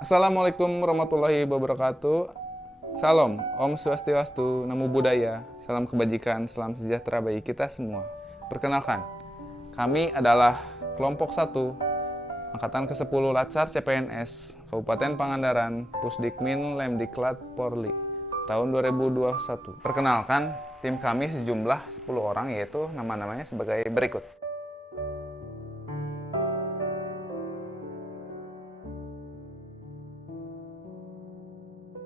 Assalamualaikum warahmatullahi wabarakatuh. Salam, Om Swastiastu, Namo Buddhaya, salam kebajikan, salam sejahtera bagi kita semua. Perkenalkan, kami adalah kelompok 1, Angkatan ke-10 Latsar CPNS, Kabupaten Pangandaran, Pusdikmin Lemdiklat Porli, tahun 2021. Perkenalkan, tim kami sejumlah 10 orang, yaitu nama-namanya sebagai berikut.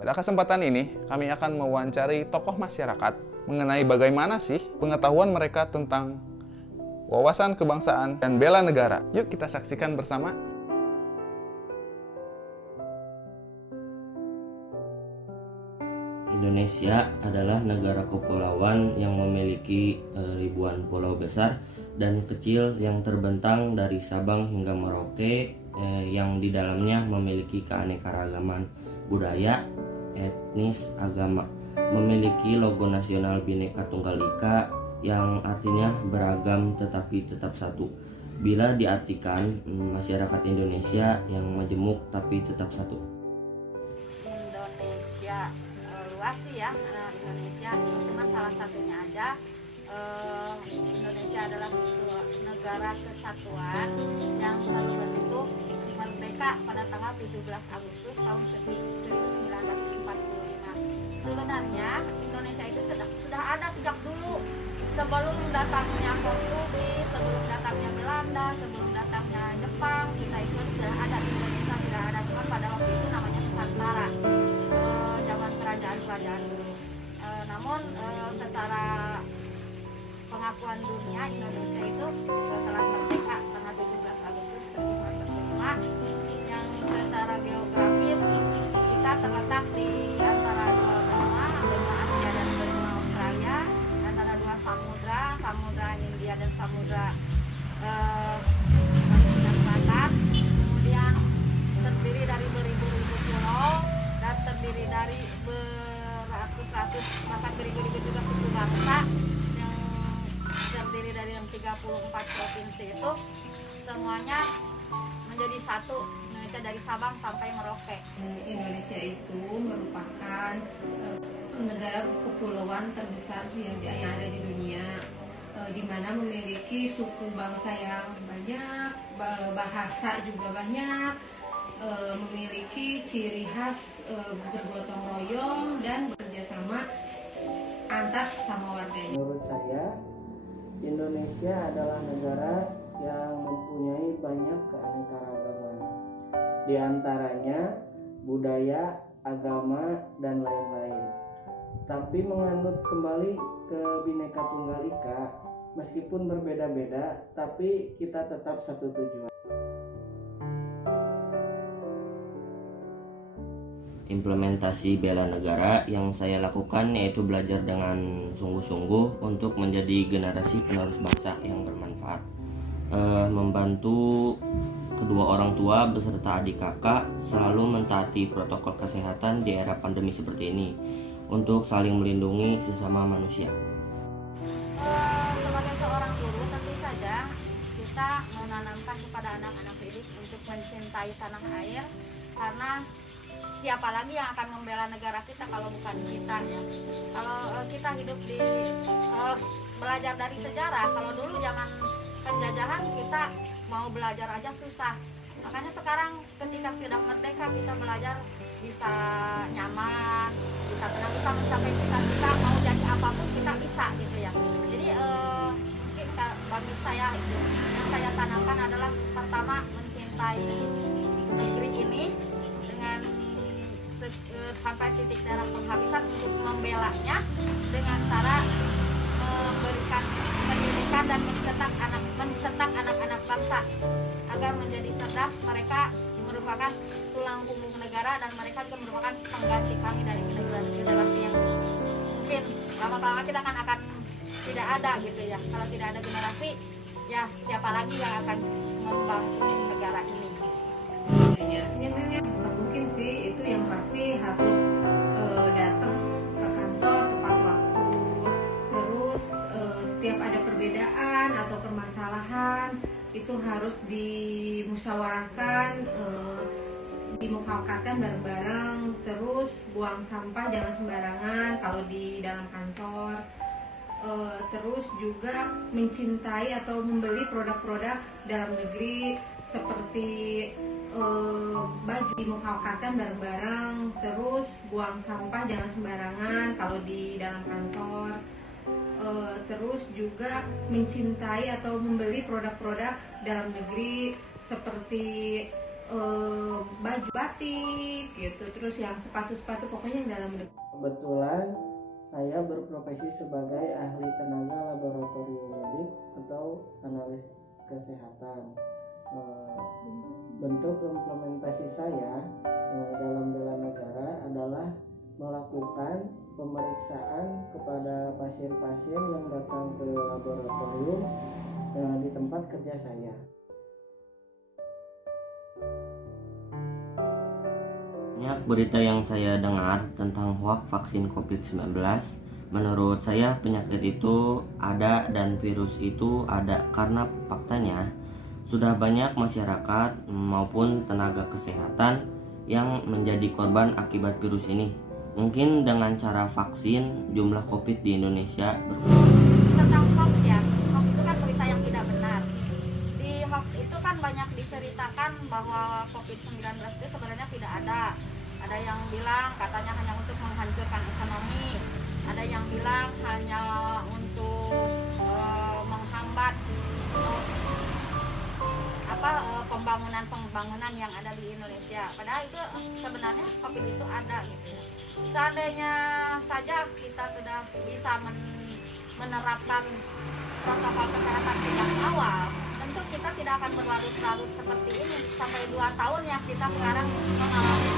Pada kesempatan ini, kami akan mewawancari tokoh masyarakat mengenai bagaimana sih pengetahuan mereka tentang wawasan kebangsaan dan bela negara. Yuk kita saksikan bersama. Indonesia adalah negara kepulauan yang memiliki ribuan pulau besar dan kecil yang terbentang dari Sabang hingga Merauke, yang di dalamnya memiliki keanekaragaman budaya, etnis, agama, memiliki logo nasional Bhinneka Tunggal Ika yang artinya beragam tetapi tetap satu. Bila diartikan, masyarakat Indonesia yang majemuk tapi tetap satu. Indonesia luas sih ya. Indonesia ini cuma salah satunya aja. Indonesia adalah negara kesatuan yang terbentuk merdeka pada tanggal 17 Agustus tahun 1945. Sebenarnya Indonesia itu sudah ada sejak dulu, sebelum datangnya Portugis, sebelum datangnya Belanda, sebelum datangnya Jepang. Kita itu sudah ada, Indonesia sudah ada, cuma pada waktu itu namanya Nusantara, zaman kerajaan-kerajaan dulu. Namun secara pengakuan dunia, Indonesia itu setelah merdeka tanggal 17 Agustus 1945, yang secara geografis kita terletak di antara dua benua Asia dan benua Australia, antara dua samudra India dan samudra Pasifik Selatan. Kemudian terdiri dari beribu-ribu pulau dan terdiri dari beratus-ratus bahkan beribu-ribu juga suku bangsa, yang terdiri dari 34 provinsi itu semuanya menjadi satu. Indonesia dari Sabang sampai Merauke. Indonesia itu merupakan negara kepulauan terbesar yang ada di dunia, di mana memiliki suku bangsa yang banyak, bahasa juga banyak, memiliki ciri khas bergotong royong dan bekerjasama antar sama warganya. Menurut saya, Indonesia adalah negara yang mempunyai banyak keanekaragaman. Di antaranya budaya, agama, dan lain-lain. Tapi menganut kembali ke Bhinneka Tunggal Ika, meskipun berbeda-beda, tapi kita tetap satu tujuan. Implementasi bela negara yang saya lakukan yaitu belajar dengan sungguh-sungguh untuk menjadi generasi penerus bangsa yang bermanfaat, membantu kedua orang tua beserta adik kakak selalu mentaati protokol kesehatan di era pandemi seperti ini untuk saling melindungi sesama manusia. Sebagai seorang guru, tentu saja kita menanamkan kepada anak-anak didik untuk mencintai tanah air, karena siapa lagi yang akan membela negara kita kalau bukan kita ya. Kalau kita hidup di belajar dari sejarah, kalau dulu zaman penjajahan kita mau belajar aja susah. Makanya sekarang ketika sudah merdeka kita belajar bisa nyaman, bisa tenang, bisa mencapai cita-cita, mau jadi apapun kita bisa gitu ya. Jadi mungkin bagi saya itu yang saya tanamkan adalah pertama mencintai negeri ini dengan sampai titik darah penghabisan untuk membelanya dengan cara memberikan pendidikan dan mencetak anak-anak bangsa agar menjadi cerdas. Mereka merupakan tulang punggung negara dan mereka juga merupakan pengganti kami dari generasi yang mungkin lama-lama kita akan tidak ada gitu ya. Kalau tidak ada generasi, ya siapa lagi yang akan membangun negara ini? Mungkin sih itu yang pasti harus datang ke kantor tepat waktu. Terus setiap ada perbedaan atau permasalahan itu harus dimusyawarahkan dimufafatkan bareng-bareng, terus buang sampah jangan sembarangan kalau di dalam kantor. Terus juga mencintai atau membeli produk-produk dalam negeri seperti baju, dimufafatkan bareng-bareng, terus buang sampah jangan sembarangan kalau di dalam kantor. Terus juga mencintai atau membeli produk-produk dalam negeri seperti baju batik gitu, terus yang sepatu-sepatu pokoknya yang dalam negeri. Kebetulan saya berprofesi sebagai ahli tenaga laboratorium medik atau analis kesehatan. Bentuk implementasi saya dalam bela negara adalah melakukan pemeriksaan kepada pasien-pasien yang datang ke laboratorium di tempat kerja saya. Banyak berita yang saya dengar tentang hoax vaksin COVID-19. Menurut saya penyakit itu ada dan virus itu ada karena faktanya sudah banyak masyarakat maupun tenaga kesehatan yang menjadi korban akibat virus ini. Mungkin dengan cara vaksin jumlah COVID di Indonesia berkurang. Tentang hoax ya, hoax itu kan berita yang tidak benar. Di hoax itu kan banyak diceritakan bahwa COVID-19 itu sebenarnya tidak ada. Ada yang bilang katanya hanya untuk menghancurkan ekonomi, ada yang bilang hanya untuk menghambat pembangunan yang ada di Indonesia. Padahal itu sebenarnya COVID itu ada gitu. Seandainya saja kita sudah bisa menerapkan protokol kesehatan sejak awal, tentu kita tidak akan berlarut-larut seperti ini. Sampai 2 tahun ya kita sekarang mengalami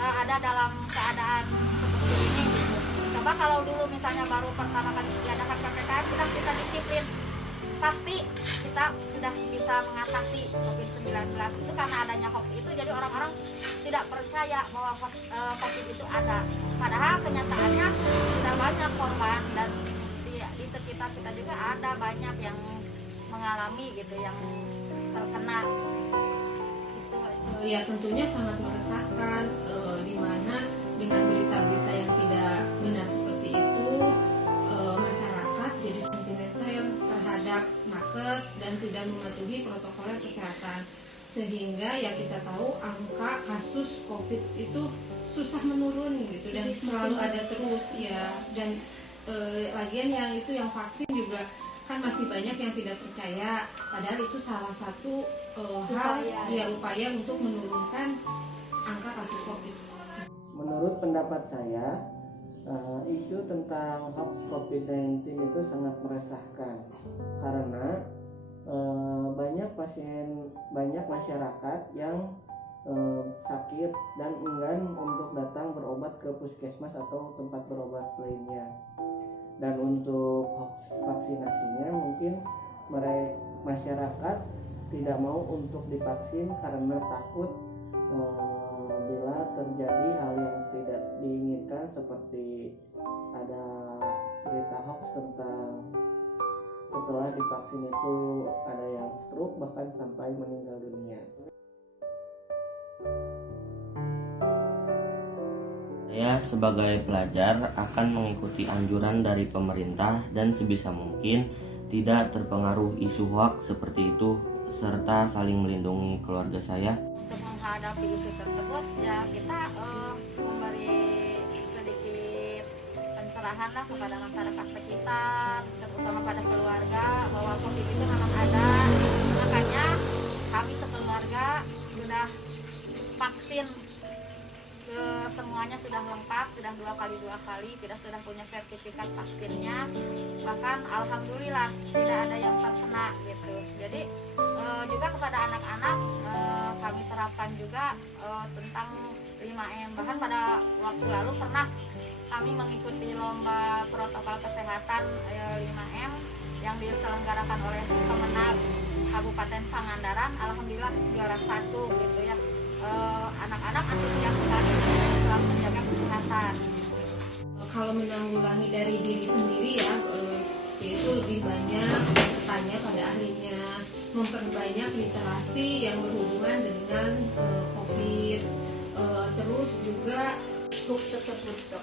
ada dalam keadaan seperti ini gitu. Coba kalau dulu misalnya baru pertama kali diadakan PPKM, kita disiplin, pasti kita sudah bisa mengatasi COVID-19. Itu karena adanya hoax itu, jadi orang-orang tidak percaya bahwa COVID itu ada. Padahal kenyataannya sudah banyak korban, dan di sekitar kita juga ada banyak yang mengalami gitu, yang terkena itu. Ya tentunya sangat meresahkan, di mana dengan berita-berita yang tidak benar seperti itu, masyarakat jadi sentimental terhadap nakes dan tidak mematuhi protokol kesehatan, sehingga ya kita tahu angka kasus COVID itu susah menurun gitu, dan selalu ada terus ya. Dan lagian yang itu yang vaksin juga kan masih banyak yang tidak percaya, padahal itu salah satu upaya untuk menurunkan angka kasus COVID. Menurut pendapat saya, isu tentang hoax COVID-19 itu sangat meresahkan karena banyak masyarakat yang sakit dan enggan untuk datang berobat ke puskesmas atau tempat berobat lainnya. Dan untuk hoax vaksinasinya mungkin masyarakat tidak mau untuk divaksin karena takut bila terjadi hal yang tidak diinginkan, seperti ada berita hoax tentang setelah divaksin itu ada yang stroke bahkan sampai meninggal dunia. Saya sebagai pelajar akan mengikuti anjuran dari pemerintah dan sebisa mungkin tidak terpengaruh isu hoax seperti itu, serta saling melindungi keluarga saya. Untuk menghadapi isu tersebut ya kita memberi sedikit pencerahan lah kepada masyarakat sekitar, terutama pada keluarga, bahwa COVID itu memang ada. Makanya kami sekeluarga sudah vaksin, semuanya sudah lengkap, sudah 2 kali, kita sudah punya sertifikat vaksinnya. Bahkan alhamdulillah tidak ada yang terkena gitu. Jadi juga kepada anak-anak kami terapkan juga tentang 5M. Bahkan pada waktu lalu pernah kami mengikuti lomba protokol kesehatan 5M yang diselenggarakan oleh Kemenag Kabupaten Pangandaran. Alhamdulillah juara 1 gitu ya. Anak-anak antusias sekali selalu menjaga kesehatan. Kalau menanggulangi dari diri sendiri ya, itu lebih banyak bertanya pada ahlinya. memperbanyak literasi yang berhubungan dengan COVID. Terus juga hoax tersebut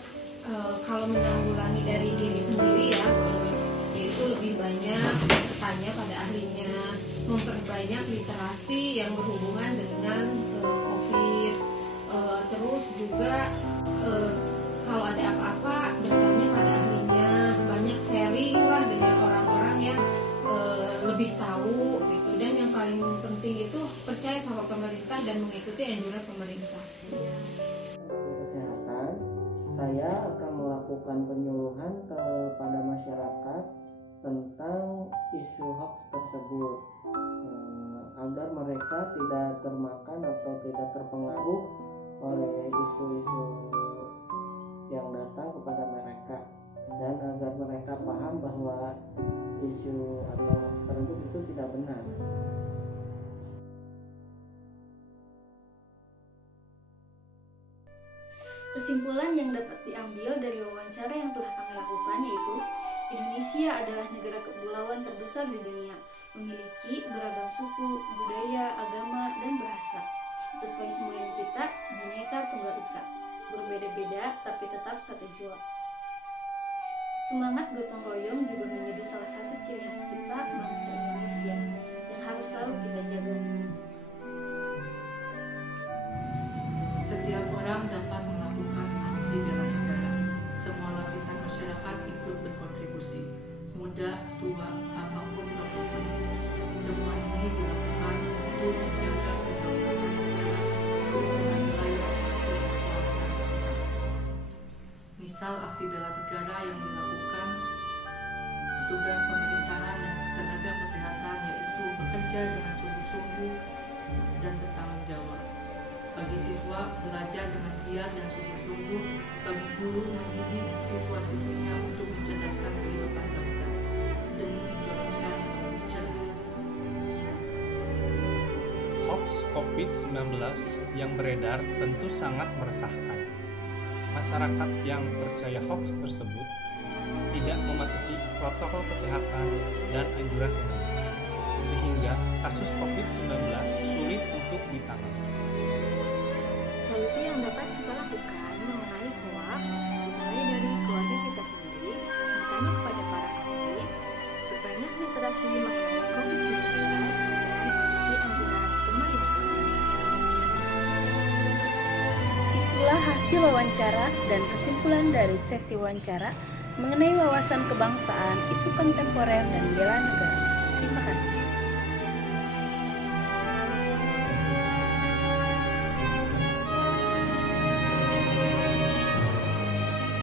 kalau menanggulangi dari diri sendiri ya, yaitu lebih banyak tanya pada ahlinya, memperbanyak literasi yang berhubungan dengan COVID. Terus juga kalau ada apa-apa bertanya pada ahlinya, banyak sharing lah dengan orang-orang yang lebih tahu gitu. Dan yang paling penting itu percaya sama pemerintah dan mengikuti anjuran pemerintah. Kesehatan, saya akan melakukan penyuluhan kepada masyarakat tentang isu hoax tersebut agar mereka tidak termakan atau tidak terpengaruh oleh isu-isu yang datang kepada mereka, dan agar mereka paham bahwa isu atau hoax tersebut itu tidak benar. Kesimpulan yang dapat diambil dari wawancara yang telah kami lakukan yaitu Indonesia adalah negara kepulauan terbesar di dunia, memiliki beragam suku, budaya, agama, dan bahasa. Sesuai semboyan kita, Bhinneka Tunggal Ika, berbeda-beda tapi tetap satu jua. Semangat gotong royong juga menjadi salah satu ciri khas kita, bangsa Indonesia, yang harus selalu kita jaga. Setiap orang dapat melakukan aksi bela negara. Semua lapisan masyarakat ikut berkontribusi, muda, tua, apapun profesi. Semua ini dilakukan untuk menjaga kedaulatan negara, kerukunan wilayah, dan keselamatan bangsa. Misal aksi bela negara yang dilakukan petugas pemerintahan dan tenaga kesehatan, yaitu bekerja dengan sungguh-sungguh dan bertanggung jawab. Bagi siswa, belajar dengan giat dan sungguh-sungguh. Bagi guru, mendidik siswa-siswinya untuk mencerdaskan kehidupan bangsa demi Indonesia yang lebih cerah. Hoax COVID-19 yang beredar tentu sangat meresahkan. Masyarakat yang percaya hoax tersebut tidak mematuhi protokol kesehatan dan anjuran pemerintah, sehingga kasus COVID-19 sulit untuk ditangani. Solusi yang dapat kita lakukan mengenai hoax dimulai dari keluarga kita sendiri, bertanya kepada para ahli, berbanyak literasi mengenai COVID-19, dan ikuti anjuran pemerintah. Itulah hasil wawancara dan kesimpulan dari sesi wawancara mengenai wawasan kebangsaan, isu kontemporer, dan bela negara. Terima kasih.